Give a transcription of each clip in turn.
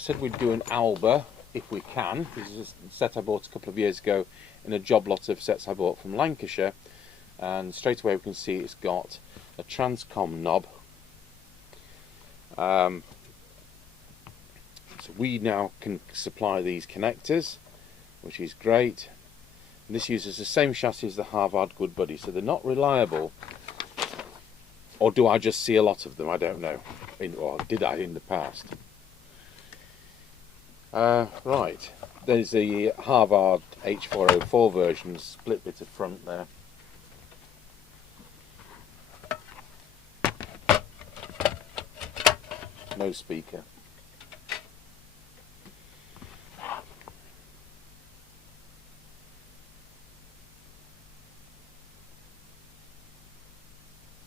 said we'd do an Alba if we can. This is a set I bought a couple of years ago in a job lot of sets I bought from Lancashire, and straight away we can see it's got a transcom knob. So we now can supply these connectors, which is great. And this uses the same chassis as the Harvard Good Buddy, so they're not reliable. Or do I just see a lot of them? I don't know. Or did I in the past? Right, there's the Harvard H404 version, split bit of front there. No speaker.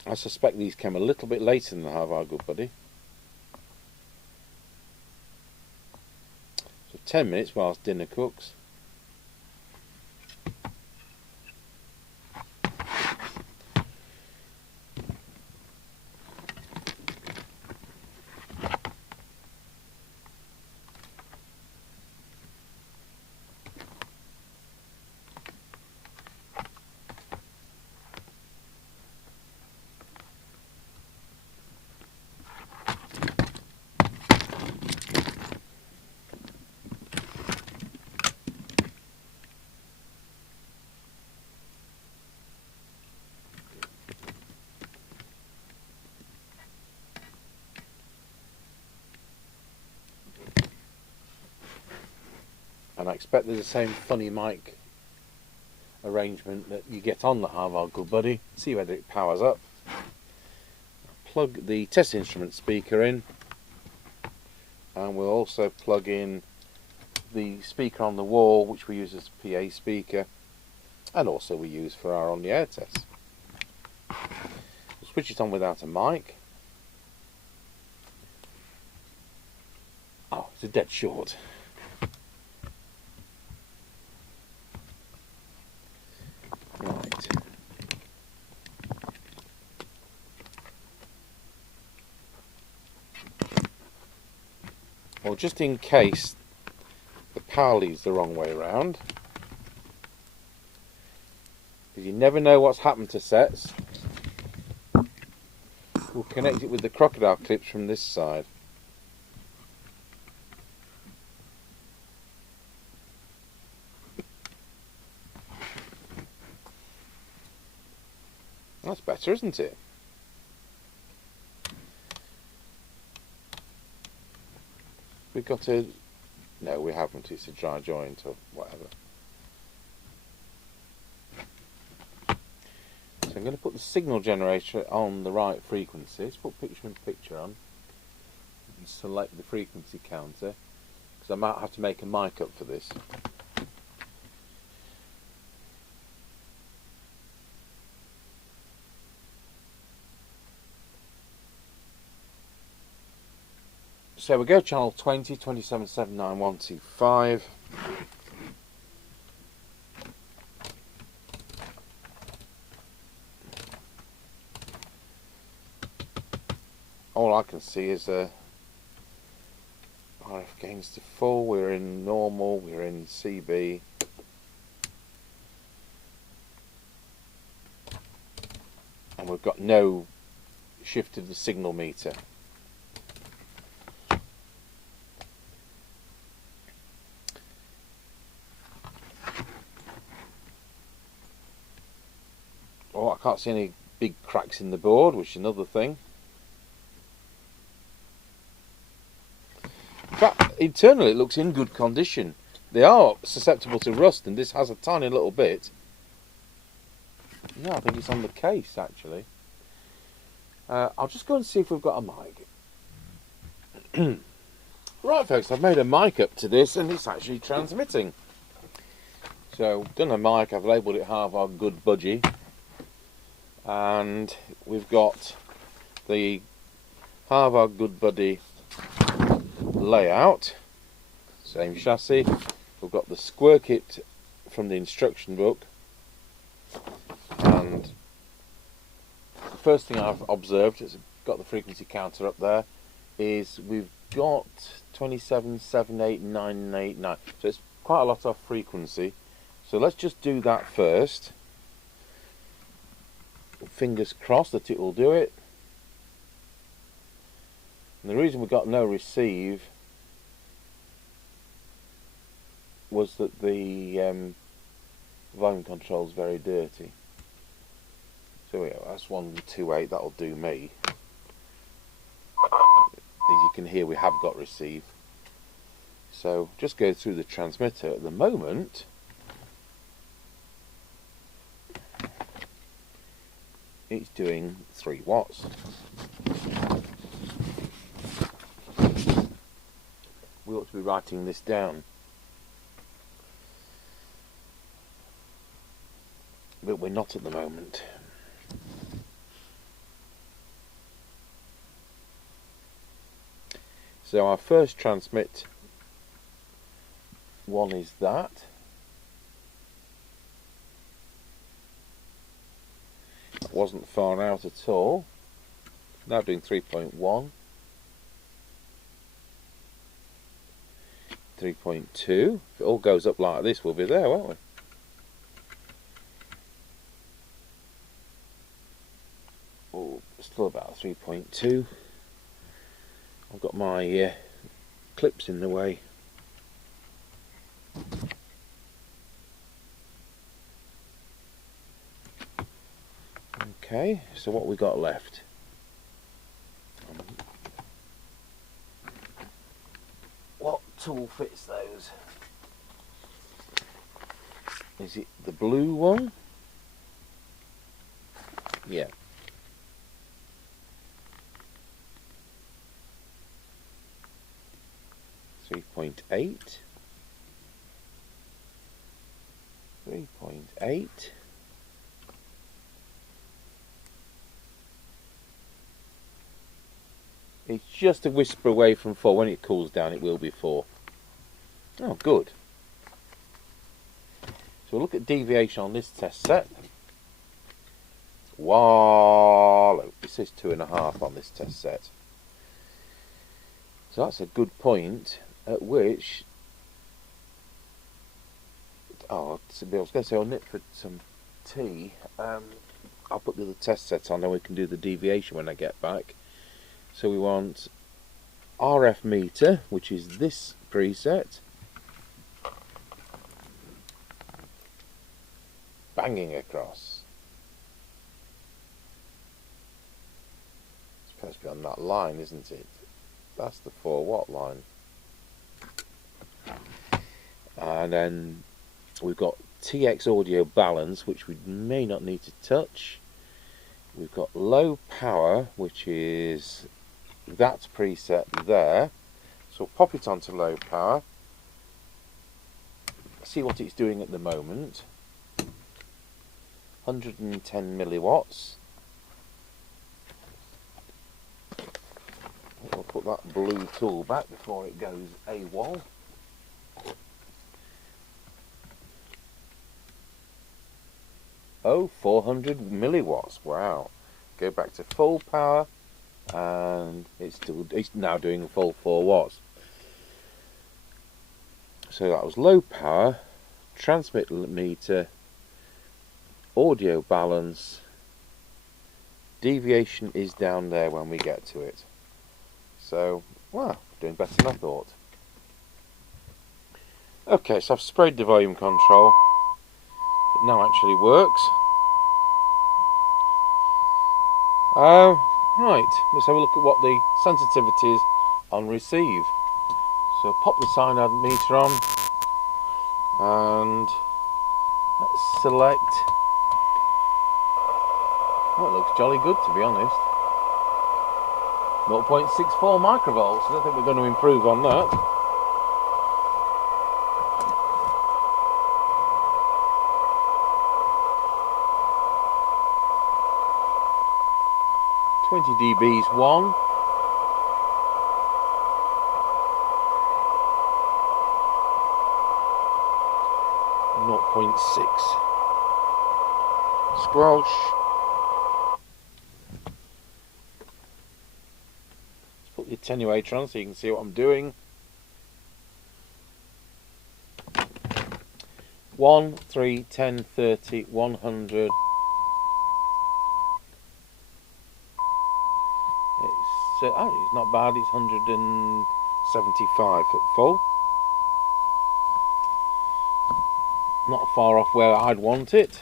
I suspect these came a little bit later than the Harvard Good Buddy. So 10 minutes whilst dinner cooks. And I expect there's the same funny mic arrangement that you get on the Harvard Good Buddy. See whether it powers up. Plug the test instrument speaker in, and we'll also plug in the speaker on the wall, which we use as a PA speaker, and also we use for our on-the-air tests. We'll switch it on without a mic. Oh, it's a dead short. Right. Well, just in case the power leads the wrong way around, because you never know what's happened to sets, we'll connect it with the crocodile clips from this side. That's better, isn't it? We've got a... No, we haven't. It's a dry joint or whatever. So I'm going to put the signal generator on the right frequency. Let's put picture in picture on and select the frequency counter, because I might have to make a mic up for this. So we go channel 20, 27.79125. All I can see is RF gains to full. We're in normal, we're in CB. And we've got no shift of the signal meter. Oh, I can't see any big cracks in the board, which is another thing. In fact, internally it looks in good condition. They are susceptible to rust, and this has a tiny little bit. Yeah, I think it's on the case, actually. I'll just go and see if we've got a mic. Right, folks, I've made a mic up to this, and it's actually transmitting. So, done a mic, I've labelled it Harvard Good Buddy. And we've got the Harvard Good Buddy layout, same chassis. We've got the square kit from the instruction book, and the first thing I've observed, is got the frequency counter up there, is we've got 27, 7, 8, 9, 8, 9. So it's quite a lot off frequency. So let's just do that first. Fingers crossed that it will do it. And the reason we got no receive was that the volume control is very dirty. So we go, that's 128, that'll do me. As you can hear, we have got receive. So just go through the transmitter. At the moment, it's doing 3 watts. We ought to be writing this down, but we're not at the moment. So our first transmit one is that. That wasn't far out at all. Now doing 3.1. 3.2. If it all goes up like this, we'll be there, won't we? Oh, still about 3.2. I've got my clips in the way. Okay, so what we got left? What tool fits those? Is it the blue one? Yeah. .8. 3.8. It's just a whisper away from 4. When it cools down, it will be 4. Oh, good. So we'll look at deviation on this test set. Wow, it says 2.5 on this test set. So that's a good point at which, I was going to say I'll nip for some tea. I'll put the other test sets on, then we can do the deviation when I get back. So we want RF meter, which is this preset. Banging across. It's supposed to be on that line, isn't it? That's the 4 watt line. And then we've got TX audio balance, which we may not need to touch. We've got low power, which is that preset there. So we'll pop it onto low power. See what it's doing at the moment. 110 milliwatts. We'll put that blue tool back before it goes AWOL. Oh, 400 milliwatts. Wow. Go back to full power, and it's now doing a full 4 watts. So that was low power, transmit meter, audio balance. Deviation is down there when we get to it. So, wow, doing better than I thought. Okay, so I've sprayed the volume control. It now actually works. Right, let's have a look at what the sensitivity is on receive. So pop the SINAD meter on, and let's select. Oh, it looks jolly good, to be honest. 0.64 microvolts. I don't think we're going to improve on that. dBs 1. .6. Squelch. Let's put your attenuator on so you can see what I'm doing. 1, 3, 10, 30, 100. It's not bad, it's 175 at full. Not far off where I'd want it.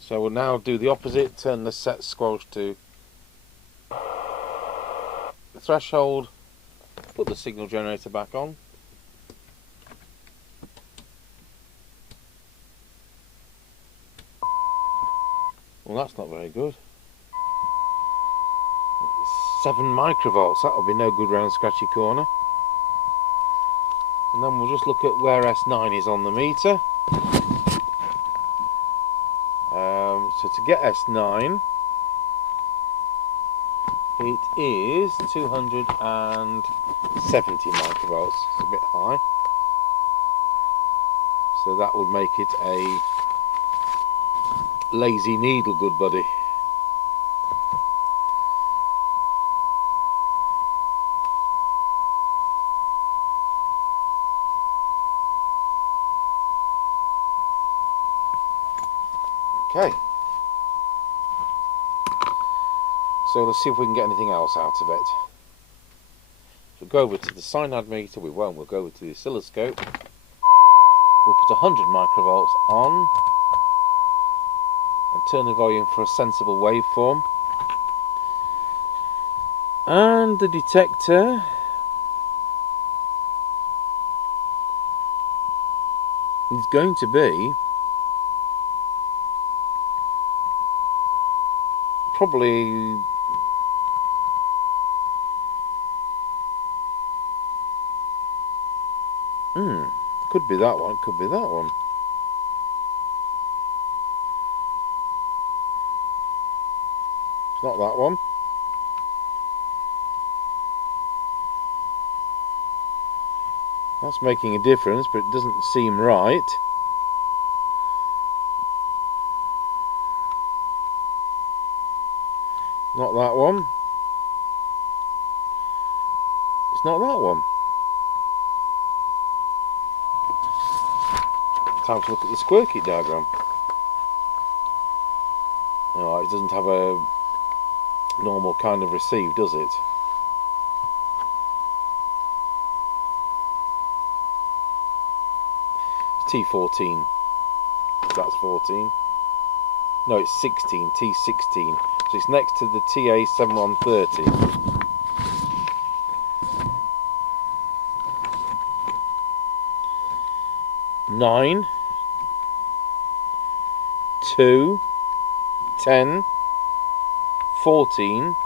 So we'll now do the opposite, turn the set squelch to the threshold, put the signal generator back on. Well, that's not very good. 7 microvolts, that'll be no good round scratchy corner. And then we'll just look at where S9 is on the meter. So to get S9, it is 270 microvolts. It's a bit high. So that would make it a lazy needle Good Buddy. Okay. So let's see if we can get anything else out of it. So we'll go over to the SINAD meter, we won't, we'll go over to the oscilloscope. We'll put 100 microvolts on and turn the volume for a sensible waveform. And the detector is going to be probably could be that one, could be that one. It's not that one. That's making a difference, but it doesn't seem right. Not that one. It's not that one. Time to look at the squirky diagram. No, it doesn't have a normal kind of receive, does it? It's T14. That's 14. No, it's 16. T16. So it's next to the TA7130. Nine, 2, 10, 14,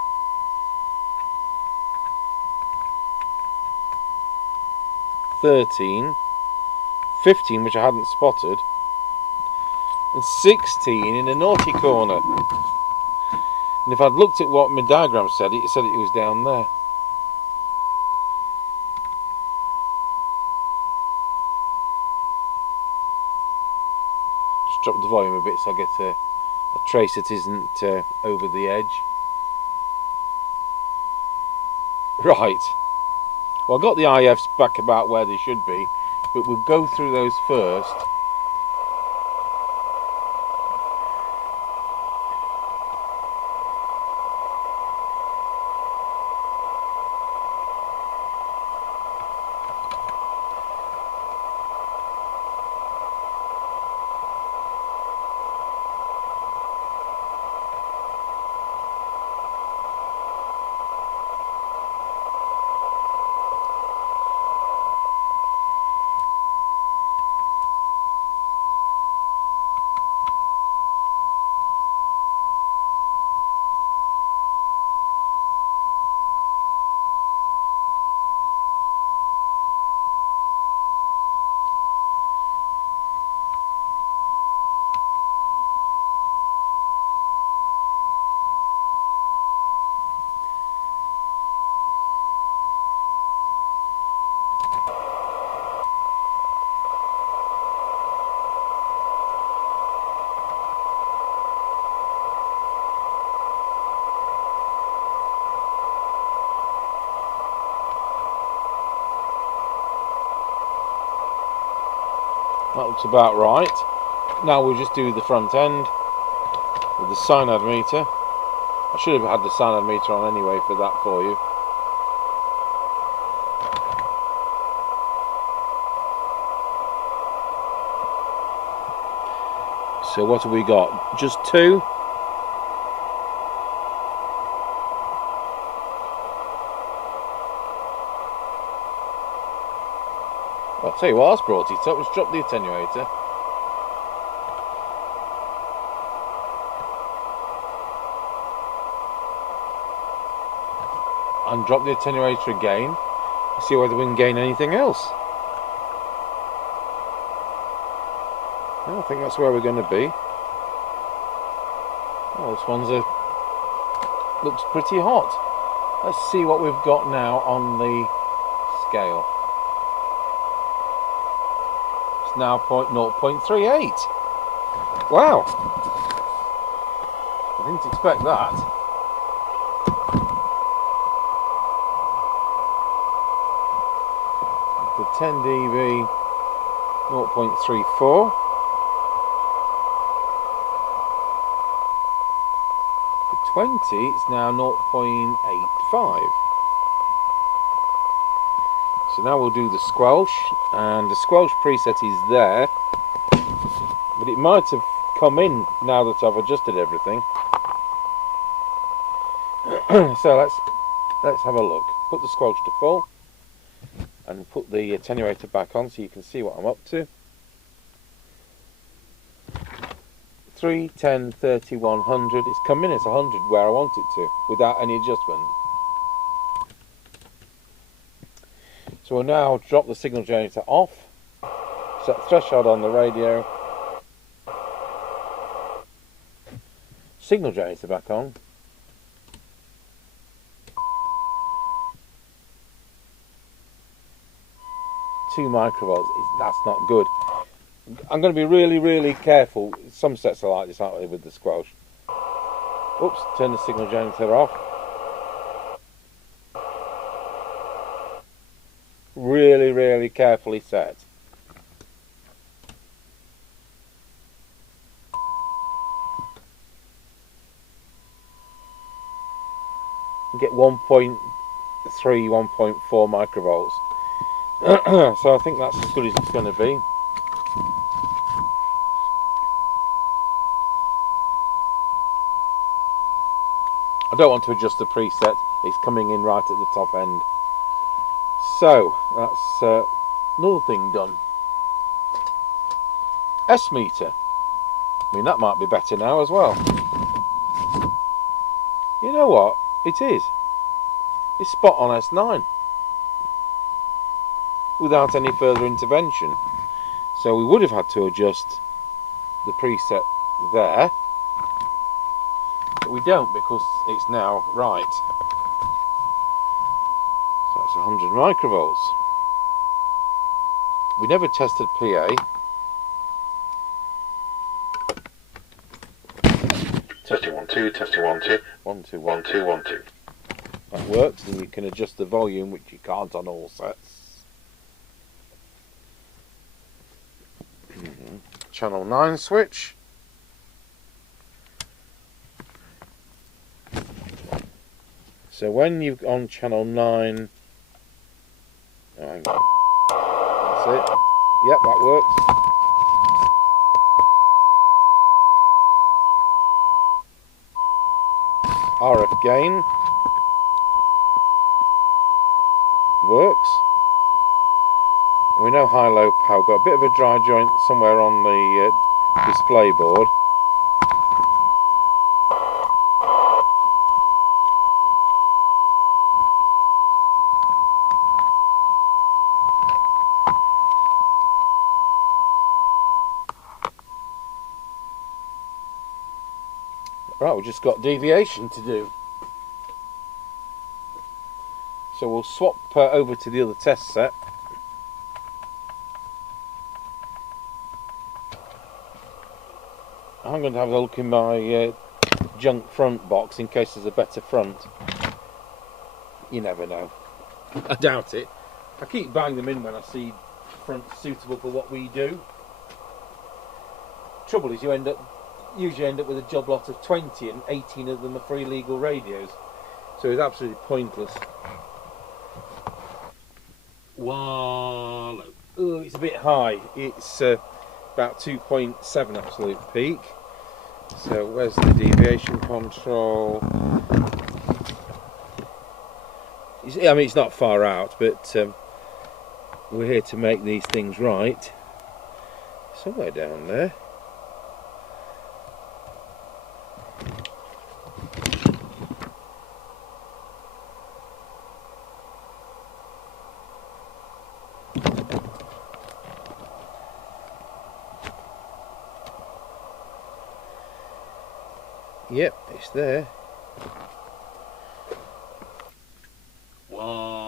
13, 15, which I hadn't spotted, and 16 in a naughty corner. And if I'd looked at what my diagram said, it said it was down there. Just drop the volume a bit so I get a trace that isn't over the edge. Right. Well, I got the IFs back about where they should be, but we'll go through those first. That looks about right. Now we'll just do the front end with the SINAD meter. I should have had the SINAD meter on anyway for that for you. So what have we got? Just two? I'll tell you what else brought it up. Let's drop the attenuator. And drop the attenuator again. See whether we can gain anything else. I think that's where we're going to be. Oh, this one's looks pretty hot. Let's see what we've got now on the scale. It's now 0.38. Wow! I didn't expect that. The 10 dB 0.34. The 20 it's now 0.85. So now we'll do the squelch, and the squelch preset is there, but it might have come in now that I've adjusted everything. So let's have a look. Put the squelch to full and put the attenuator back on so you can see what I'm up to. 3, 10, 30, 100. It's come in at 100 where I want it to without any adjustment. So we'll now drop the signal generator off, set threshold on the radio, signal generator back on, two microvolts. That's not good. I'm going to be really careful. Some sets are like this, aren't they, with the squelch. Oops, turn the signal generator off. Really carefully set. Get 1.3, 1.4 microvolts. So I think that's as good as it's going to be. I don't want to adjust the preset. It's coming in right at the top end. So that's another thing done. S meter. I mean, that might be better now as well. You know what? It is. It's spot on S9 without any further intervention. So we would have had to adjust the preset there, but we don't because it's now right. So that's 100 microvolts. We never tested PA. Testing 1 2, testing 1 2, 1 2 1 2 1 2. That works, and you can adjust the volume, which you can't on all sets. Channel 9 switch. So when you're on channel 9, oh, hang on. That's it. Yep, that works. RF gain works. We know high-low power. Got a bit of a dry joint somewhere on the display board. Right, we've just got deviation to do. So we'll swap over to the other test set. I'm going to have a look in my junk front box in case there's a better front. You never know. I doubt it. I keep buying them in when I see fronts suitable for what we do. trouble is you usually end up with a job lot of 20 and 18 of them are for illegal radios. So it's absolutely pointless. Wallow. Oh, it's a bit high. It's about 2.7 absolute peak. So where's the deviation control? I mean, it's not far out, but we're here to make these things right. Somewhere down there. Yep, it's there. Wallow.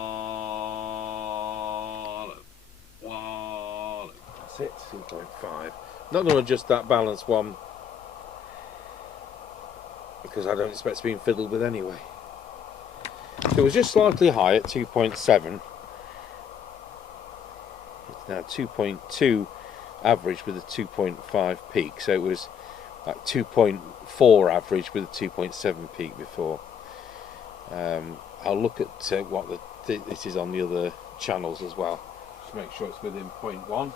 That's it, 2.5. Not going to adjust that balance one because I don't expect to be fiddled with anyway. So it was just slightly high at 2.7. It's now 2.2 average with a 2.5 peak. So it was like 2.4 average with a 2.7 peak before. I'll look at what this is on the other channels as well, just to make sure it's within 0.1.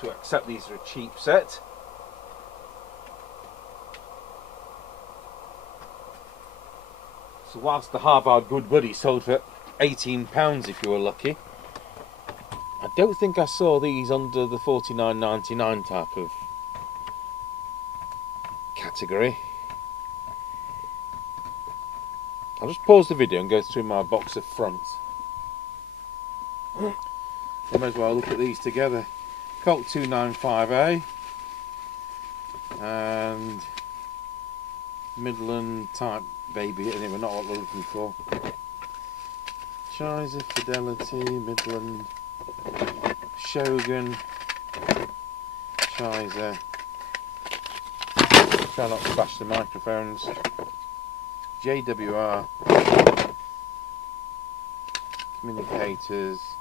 To accept these are a cheap set. So whilst the Harvard Good Buddy sold for £18 if you were lucky, I don't think I saw these under the $49.99 type of category. I'll just pause the video and go through my box of fronts. I may as well look at these together. Colt 295A and Midland type baby, anyway, not what we're looking for. Shizer, Fidelity, Midland, Shogun, Shizer. Try not to bash the microphones. JWR, communicators,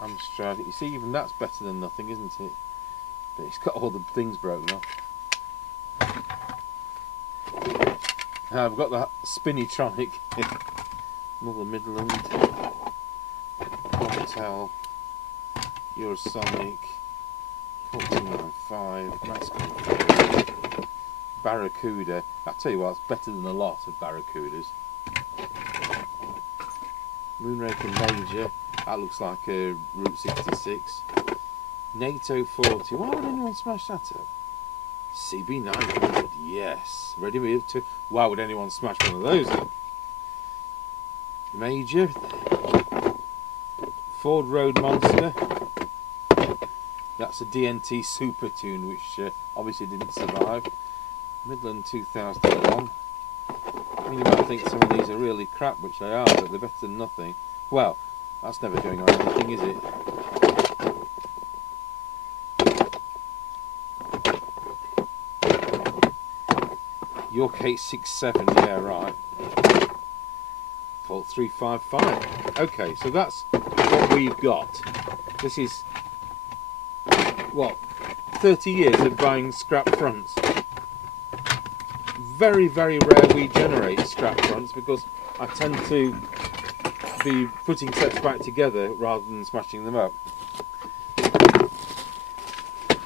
Amstrad. You see, even that's better than nothing, isn't it? But it's got all the things broken off. I've got that Spinnytronic, another Midland, Hotel, Eurosonic, 1495, Maximum, Barracuda. I tell you what, it's better than a lot of Barracudas. Moonraker Major, that looks like a Route 66. NATO 40, why would anyone smash that up? CB900, yes. Ready to. Why would anyone smash one of those up? Major. Ford Road Monster. That's a DNT Super Tune, which obviously didn't survive. Midland 2001. I mean, you might think some of these are really crap, which they are, but they're better than nothing. Well, that's never going on anything, is it? York 867, yeah, right. Colt 355. Okay, so that's what we've got. This is, what, 30 years of buying scrap fronts. Very, very rare we generate scrap fronts because I tend to be putting sets back together rather than smashing them up.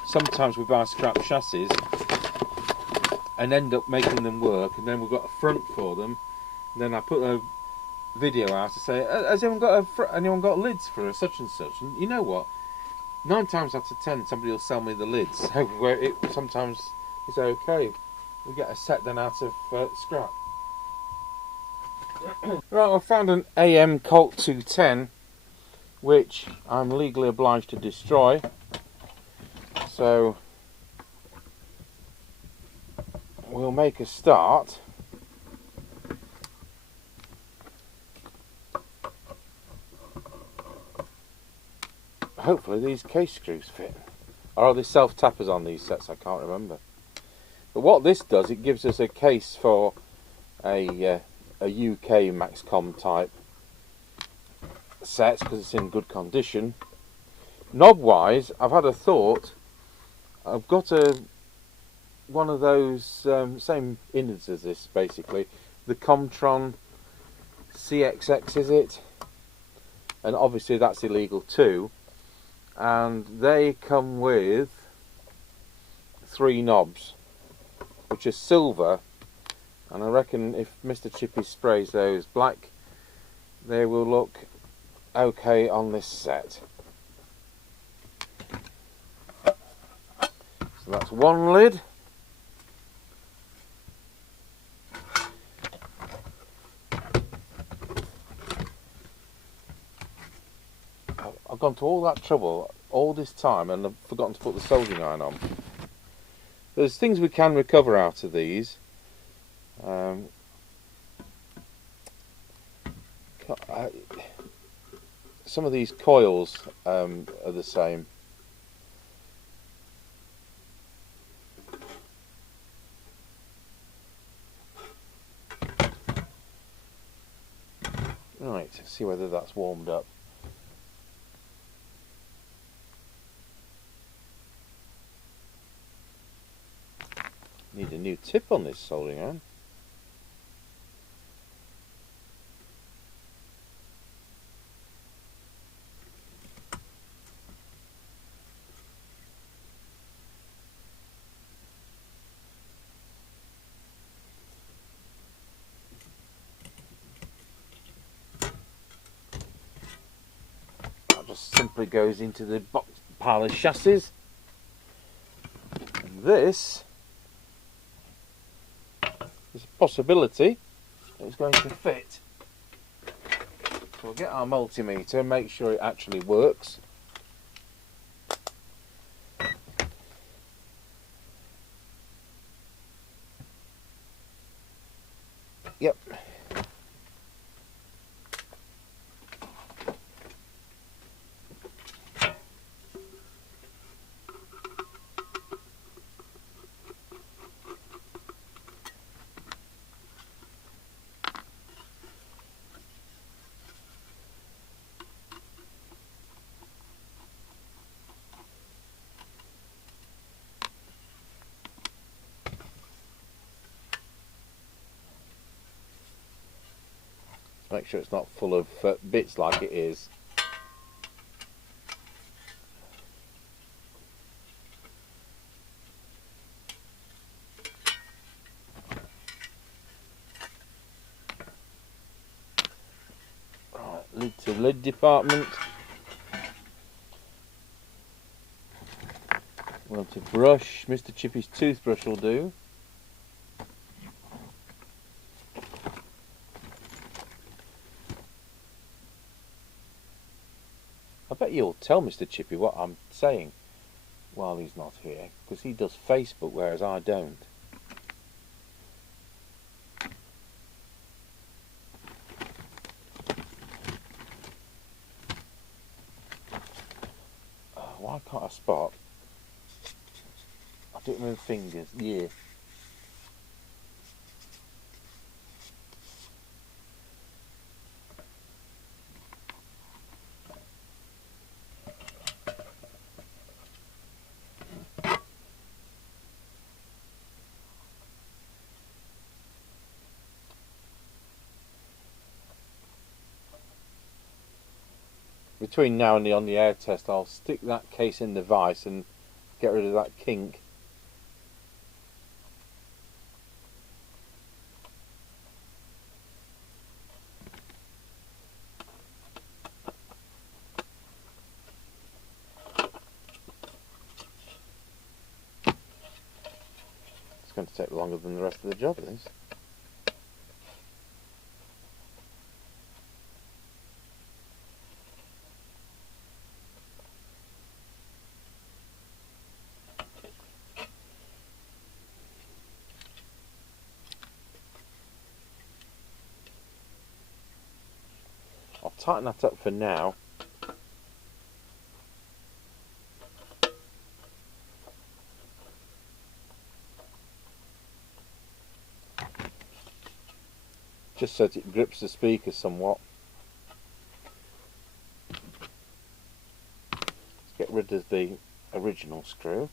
Sometimes we buy scrap chassis and end up making them work, and then we've got a front for them. And then I put a video out to say, has anyone got lids for such and such? And you know what? 9 times out of 10 somebody will sell me the lids. So where sometimes it's okay. We get a set then out of scrap. Right, I found an AM Colt 210 which I'm legally obliged to destroy. So we'll make a start. Hopefully these case screws fit. Or are there self-tappers on these sets? I can't remember. But what this does, it gives us a case for a UK Maxcom type set because it's in good condition. Knob wise, I've had a thought. I've got a one of those same innards as this, basically. The Comtron CXX, is it? And obviously that's illegal too. And they come with 3 knobs, which are silver. And I reckon if Mr. Chippie sprays those black, they will look okay on this set. So that's one lid. I've gone to all that trouble all this time and I've forgotten to put the soldering iron on. There's things we can recover out of these. Some of these coils are the same. Right, let's see whether that's warmed up. Need a new tip on this soldering iron. That just simply goes into the box pile of chassis. And this is a possibility that it's going to fit. So we'll get our multimeter and make sure it actually works. Yep. Make sure it's not full of bits like it is. Right, lid to lid department. We'll have to brush. Mr. Chippie's toothbrush will do. I bet you'll tell Mr. Chippie what I'm saying while he's not here, because he does Facebook, whereas I don't. Oh, why can't I spot? I do it with my fingers, yeah. Between now and the on the air test, I'll stick that case in the vise and get rid of that kink. It's going to take longer than the rest of the job, this. I'll tighten that up for now. Just so that it grips the speaker somewhat. Let's get rid of the original screw.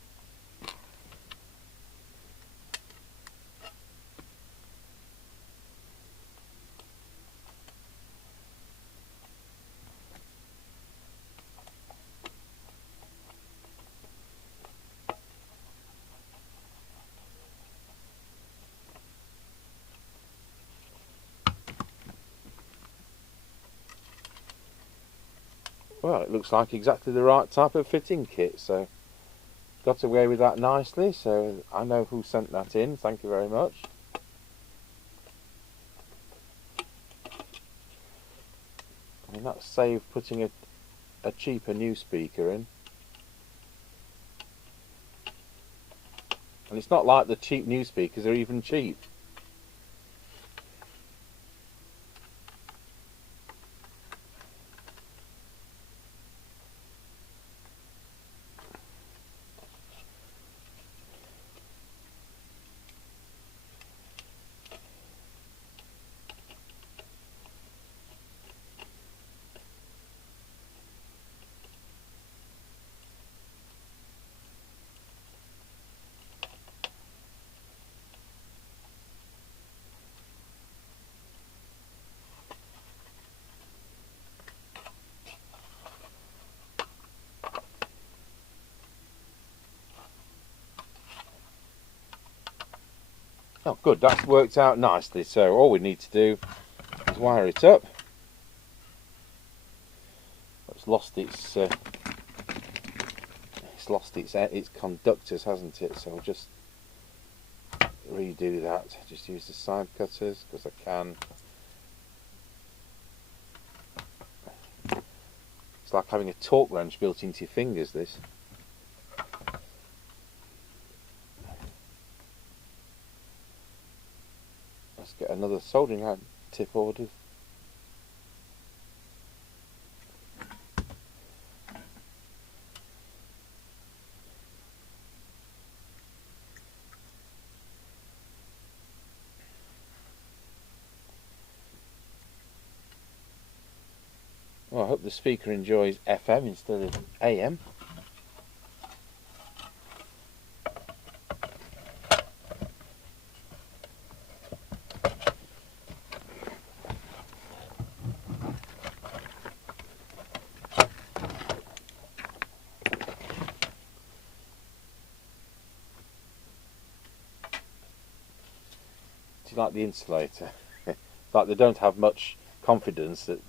Well, it looks like exactly the right type of fitting kit, so got away with that nicely, so I know who sent that in, thank you very much. I mean, that saved putting a cheaper new speaker in. And it's not like the cheap new speakers are even cheap. Oh good, that's worked out nicely, so all we need to do is wire it up. It's lost its conductors, hasn't it? So I'll just redo that. Just use the side cutters because I can. It's like having a torque wrench built into your fingers, this. Let's get another soldering iron tip ordered. Well, I hope the speaker enjoys FM instead of AM. Do you like the insulator? Like they don't have much confidence that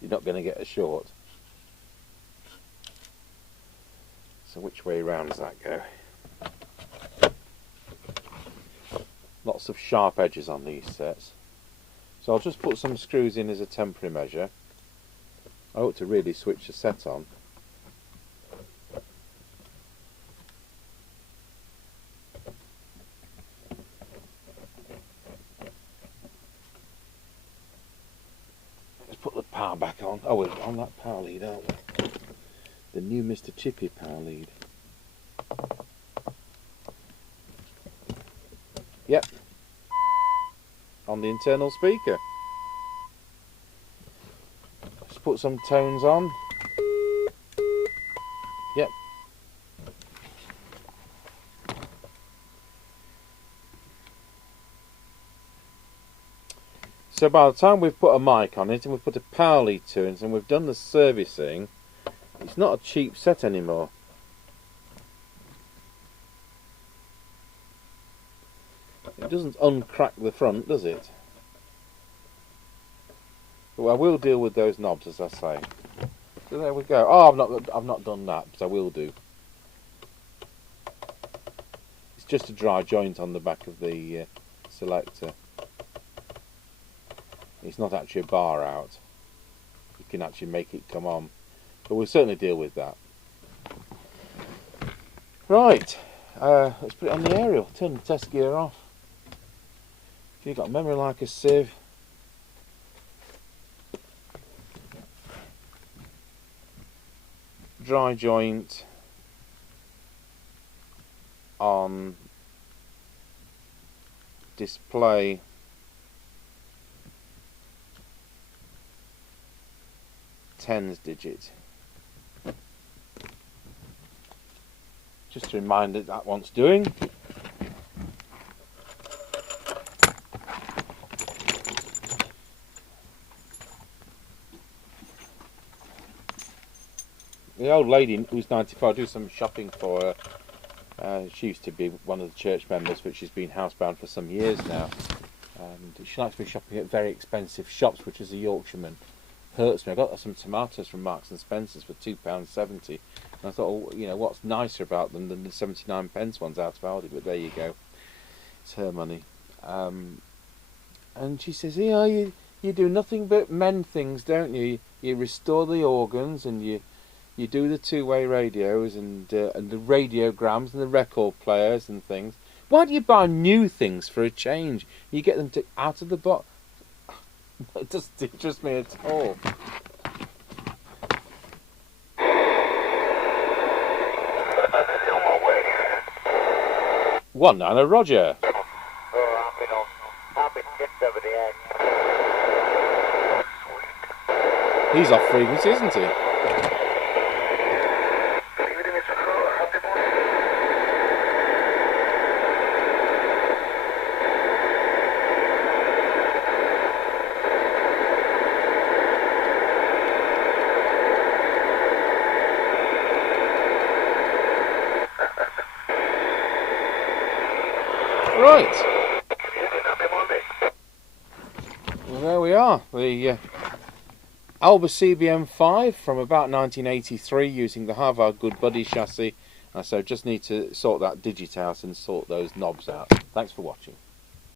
you're not going to get a short. So which way round does that go? Lots of sharp edges on these sets. So I'll just put some screws in as a temporary measure. I ought to really switch the set on. Put the power back on. Oh, we're on that power lead, aren't we? The new Mr. Chippie power lead. Yep. On the internal speaker. Let's put some tones on. Yep. So by the time we've put a mic on it and we've put a power lead to it and we've done the servicing, it's not a cheap set anymore. It doesn't uncrack the front, does it? But I will deal with those knobs, as I say. So there we go. Oh, I've not done that, but I will do. It's just a dry joint on the back of the selector. It's not actually a bar out. You can actually make it come on. But we'll certainly deal with that. Right, let's put it on the aerial. Turn the test gear off. If you've got memory like a sieve, dry joint on display tens digit. Just a reminder that wants doing. The old lady who's 94, I do some shopping for her. She used to be one of the church members, but she's been housebound for some years now. And she likes to be shopping at very expensive shops, which is a Yorkshireman. hurts me. I got some tomatoes from Marks and Spencer's for £2.70, and I thought, oh, you know, what's nicer about them than the 79p ones out of Aldi? But there you go, it's her money. And she says, you know, you do nothing but mend things, don't you? You restore the organs, and you do the two-way radios and the radiograms and the record players and things. Why do you buy new things for a change? You get them out of the box. It doesn't interest me at all. One Nana Roger. He's off frequency, isn't he? Right. Well, there we are. The Alba CBM5 from about 1983 using the Harvard Good Buddy chassis. So just need to sort that digit out and sort those knobs out. Thanks for watching.